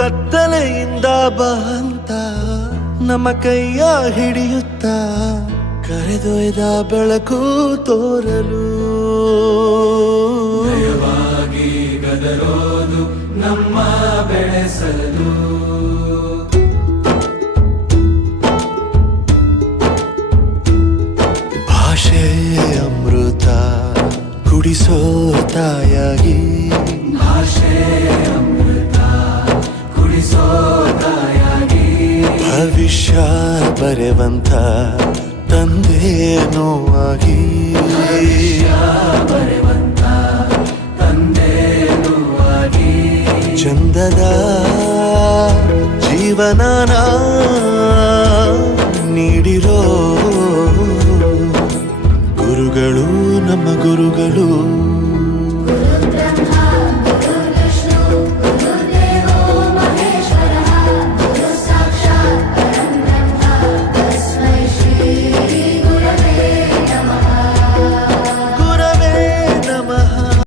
ಕತ್ತಲೆಯಿಂದ ಬಂತ ನಮ್ಮ ಕೈಯ ಹಿಡಿಯುತ್ತ ಕರೆದೊಯ್ದ ಬೆಳಕು ತೋರಲು ಗದರೋದು ನಮ್ಮ ಬೆಳೆಸಲು ಭಾಷೆ ಅಮೃತ ಕುಡಿಸೋ ತಾಯಾಗಿ ಭಾಷೆ ಅಮೃತ ಕುಡಿಸೋ ತಾಯಾಗಿ ಭವಿಷ್ಯ ಬರೆವಂತ ತಂದೇನೋ ಆಗಿ ಬರೆವಂತ ತಂದೇನೂ ಆಗಿ ಚಂದದ ಜೀವನನ ನೀಡಿರೋ ಗುರುಗಳು ನಮ್ಮ ಗುರುಗಳು